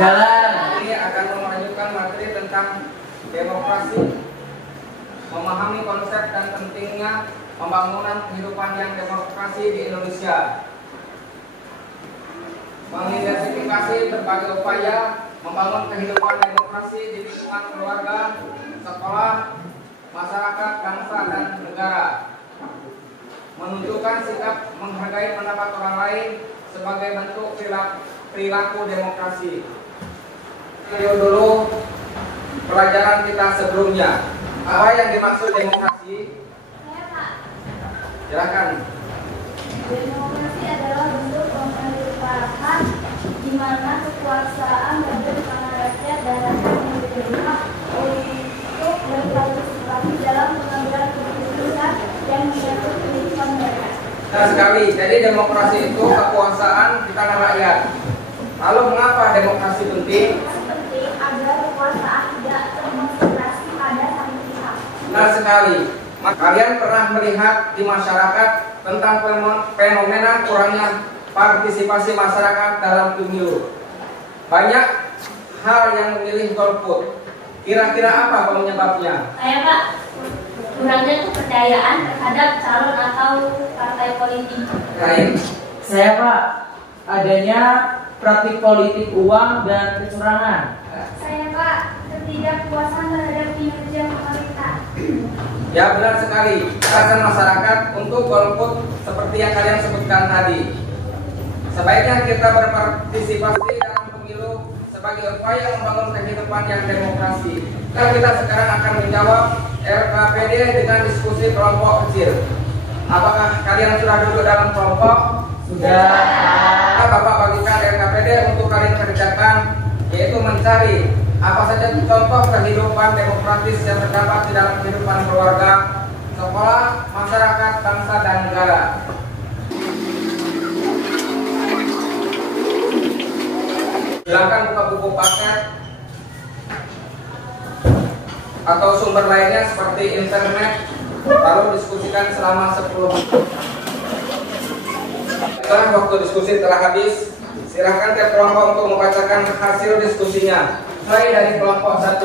Jalan. Ini akan melanjutkan materi tentang demokrasi, memahami konsep dan pentingnya pembangunan kehidupan yang demokrasi di Indonesia, mengidentifikasi berbagai upaya membangun kehidupan demokrasi di lingkungan keluarga, sekolah, masyarakat, bangsa, dan negara, menunjukkan sikap menghargai pendapat orang lain sebagai bentuk perilaku demokrasi. Lihat dulu pelajaran kita sebelumnya. Apa yang dimaksud demokrasi? Silakan. Demokrasi adalah bentuk pemerintahan di mana kekuasaan berada di tangan rakyat dan rakyat memiliki hak untuk berpartisipasi dalam pengambilan keputusan yang menyangkut kehidupan mereka. Nah sekali, jadi demokrasi itu kekuasaan di tangan rakyat. Lalu mengapa demokrasi penting? Penting agar kekuasaan tidak terkonsentrasi pada satu pihak. Nah sekali, kalian pernah melihat di masyarakat tentang fenomena kurangnya partisipasi masyarakat dalam pemilu. Banyak hal yang memilih golput. Kira-kira apa penyebabnya? Saya Pak, kurangnya kepercayaan terhadap calon atau partai politik. Lain. Saya Pak, adanya praktik politik uang dan kecurangan. Saya Pak, ketidakpuasan terhadap kinerja pemerintah. Ya benar sekali, alasan masyarakat untuk golput seperti yang kalian sebutkan tadi. Sebaiknya kita berpartisipasi dalam pemilu sebagai upaya membangun kehidupan yang demokrasi. Dan kita sekarang akan menjawab RKPD dengan diskusi kelompok kecil. Apakah kalian sudah duduk dalam kelompok? Sudah. Bapak bagikan RKPD untuk kalian kerjakan, yaitu mencari apa saja contoh kehidupan demokratis yang terdapat di dalam kehidupan keluarga, sekolah, masyarakat, bangsa, dan negara. Silakan buka buku paket atau sumber lainnya seperti internet, lalu diskusikan selama 10 menit. Setelah waktu diskusi telah habis, silakan tiap kelompok untuk membacakan hasil diskusinya. Mulai dari kelompok 1,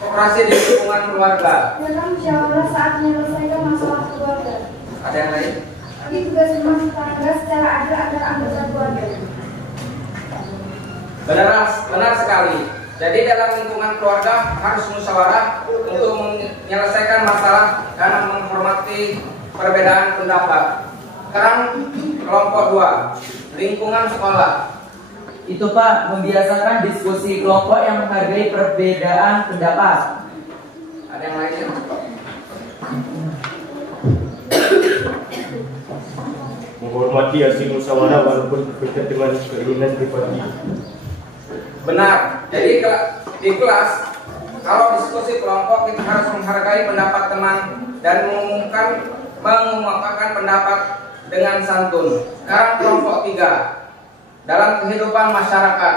operasi di lingkungan keluarga. Dalam musyawarah saat menyelesaikan masalah keluarga. Ada yang lain? Bagi tugas rumah tangga secara adil agar anggota keluarga. Benar sekali. Jadi dalam lingkungan keluarga harus musyawarah untuk menyelesaikan masalah dan menghormati perbedaan pendapat. Sekarang kelompok 2, lingkungan sekolah. Itu Pak, membiasakan diskusi kelompok yang menghargai perbedaan pendapat. Ada yang lainnya? Menghormati hasil musyawarah walaupun berbeda dengan keinginan pribadi. Benar. Jadi di kelas kalau diskusi kelompok kita harus menghargai pendapat teman dan mengungkapkan pendapat dengan santun. Sekarang kelompok 3, dalam kehidupan masyarakat.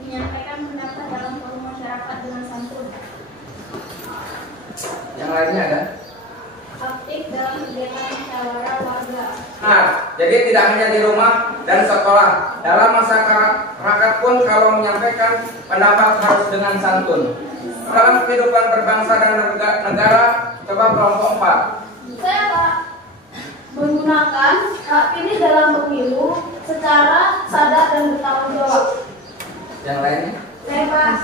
Menyampaikan pendapat dalam forum masyarakat dengan santun. Yang lainnya ada? Aktif dalam kegiatan musyawarah warga. Nah, jadi tidak hanya di rumah dan sekolah, dalam masyarakat pun kalau menyampaikan pendapat harus dengan santun. Dalam kehidupan berbangsa dan negara, coba kelompok 4. Saya Pak, menggunakan hak pilih dalam pemilu secara sadar dan bertanggung jawab. Yang lainnya? Saya Pak,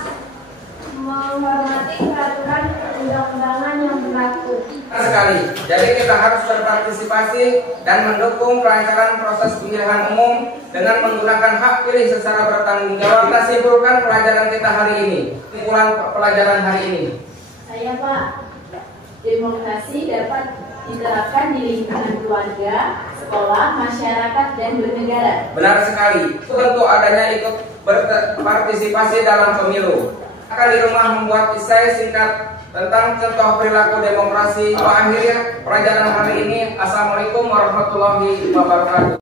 menghormati peraturan perundang-undangan yang berlaku. Sekali. Jadi kita harus berpartisipasi dan mendukung kelancaran proses pemilihan umum dengan menggunakan hak pilih secara bertanggung jawab. Kita simpulkan pelajaran kita hari ini. Simpulan pelajaran hari ini. Saya Pak, demokrasi dapat diterapkan di lingkungan keluarga, sekolah, masyarakat, dan bernegara. Benar sekali. Tentu adanya ikut berpartisipasi dalam pemilu. Akan di rumah membuat esai singkat tentang contoh perilaku demokrasi. Akhirnya pelajaran hari ini. Assalamualaikum warahmatullahi wabarakatuh.